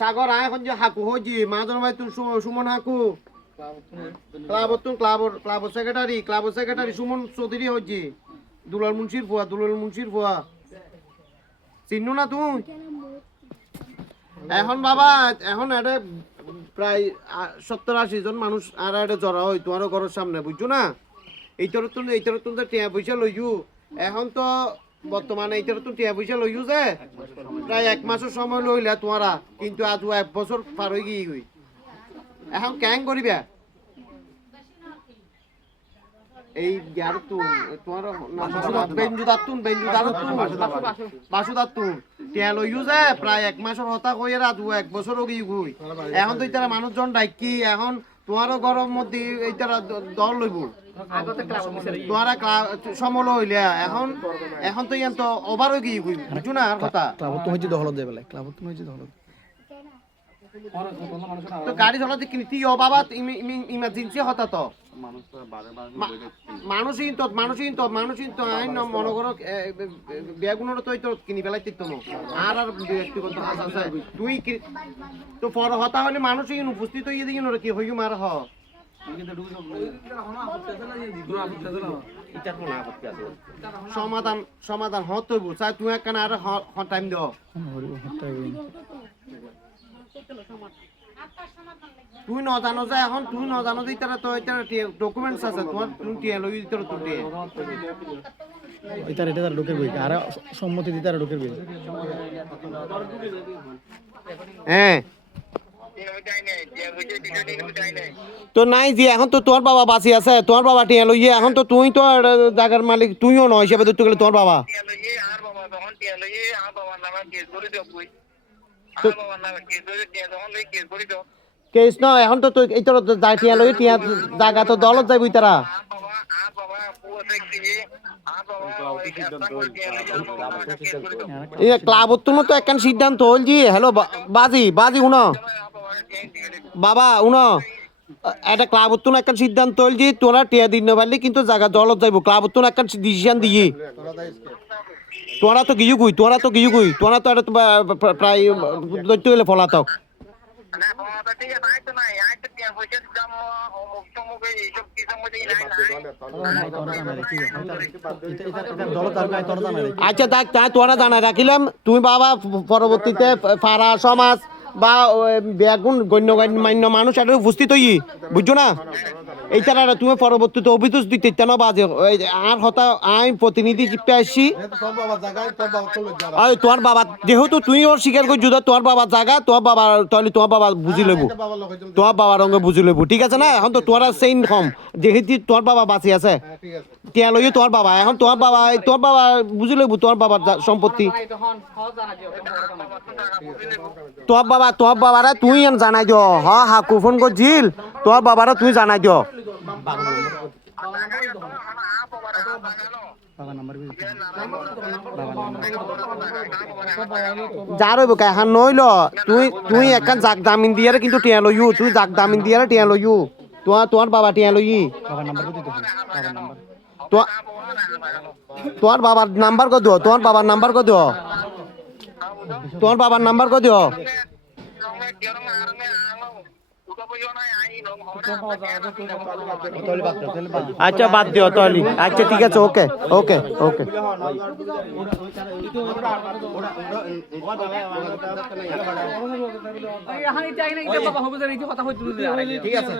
সাগর আয় এখন যে হাকু হজি মাদর ভাই তুই সুমন হাকু ক্লাব সেক্রেটারি সুমন চৌধুরী হজি দুলাল মুন্সির ফুয়া চিন্নু না তুই এখন বাবা এখন এটা প্রায় 70-80 জন মানুষ আর এটা জড়া হয় তোমারও ঘরের সামনে বুঝছো না এইটার তো টিয়া পয়সা লইছু এখন তো বর্তমানে এইটার তো টিয়া পয়সা লইছু যে প্রায় 1 মাসের সময় লইলা তোমারা কিন্তু আজ 1 বছর পার হয়ে গিয়ে এখন ক্যাং করিবা এই ইয়ার তো তোমার বাসুদাতুন টিয়া লইছু যে প্রায় 1 মাসের হতা কইরা আজ 1 বছর হয়ে গই এখন তো ইতারা মানুষজন ডাকি এখন তোমারও গরম মধ্যে এইটারা দল লইব তোমারা সমল হইলে এখন তো ইয়ান তো ওভার হয়ে গিয়ে বুঝছো না আর কথা ক্লাবত তো হইছে দহলত দেবেলা ক্লাবত তো হইছে দহলত তো গাড়ি চালাতে কিনতি ও বাবা ইমার্জেন্সি হতা তো মানুষই তো আইন মনে করো বেগুনের তো কিনি ফেলাইতে তো আর ব্যক্তিগত আছে তুই তো পর হতা হলে মানুষই উপস্থিত হইয়ে দিই কি হইউ মার হ সমাধান হত চাই তুই একখানা আর টাইম দাও তুই ন জানো যে এখন তুই ন জানো যে ইতারা তো ইতারা ডকুমেন্টস আছে তোমার তুমি টিয়া লই দিতর তুই এটা ঢোকের বই আর সম্মতি দিতে আর ঢোকের বই হ্যাঁ তো নাই যে এখন তো তোমার বাবা বাঁচি আছে তোমার বাবা টিয়া লইয়ে এখন তো তুই তো জায়গার মালিক তুইও নয় হিসাবে তো গেলে তোমার বাবা কেস ন এখন তো এই তোর টিয়া লই টিয়া জায়গা তো দলত যাইব তারা ক্লাবত তো একখান সিদ্ধান্ত হল জি হ্যালো বাজি শুনো বাবা শুনো এটা ক্লাবত তো একখান সিদ্ধান্ত হল জি তোরা টিয়া দিন না পারলে কিন্তু জায়গা দলত যাইব ক্লাবত তো একখান ডিসিশন দিয়ে তোরা তো গিয়ে তোরা তো প্রায় দৈত্য গেলে ফলাতক আচ্ছা দেখ তাই তোরা জানা রাখিলাম তুমি বাবা পরবর্তীতে পাড়া সমাজ বা বেগুন গণ্যমান্য মানুষ এটা উপস্থিত হই বুঝছো না এই তারা তুমি পরবর্তীতে অভিযোগ দিতে না বাজে আর হতা আইন প্রতিনিধি চিপে আসছি তোমার বাবা যেহেতু তুই ওর স্বীকার করছো তোমার বাবার জায়গা তোমার বাবা তাহলে তোমার বাবা বুঝি লেবু তোমার বাবার রঙে বুঝি লেবু ঠিক আছে না এখন তো তোরা সেইন কম যেহেতু তোমার বাবা বাঁচি আছে টিয়া লইয়ে তোমার বাবা এখন তোমার বাবা বুঝি লেবু তোমার বাবার সম্পত্তি তোমার বাবারা তুই জানাই দিও হাকু ফোন করছিল তোমার বাবারা তুই জানাই দিও যা রইব এখন নইল তুই একখান জাক দামিন দিয়ে কিন্তু টিয়া লইউ তুই জাক দামিন দিয়ে টিয়া লইউ তোমার বাবা টিয়া লই তোমার বাবার নাম্বার কত তোমার বাবার নাম্বার কত তোমার বাবার নাম্বার কত আচ্ছা বাদ দিও তাহলে আচ্ছা ঠিক আছে ওকে ওকে ওকে ঠিক আছে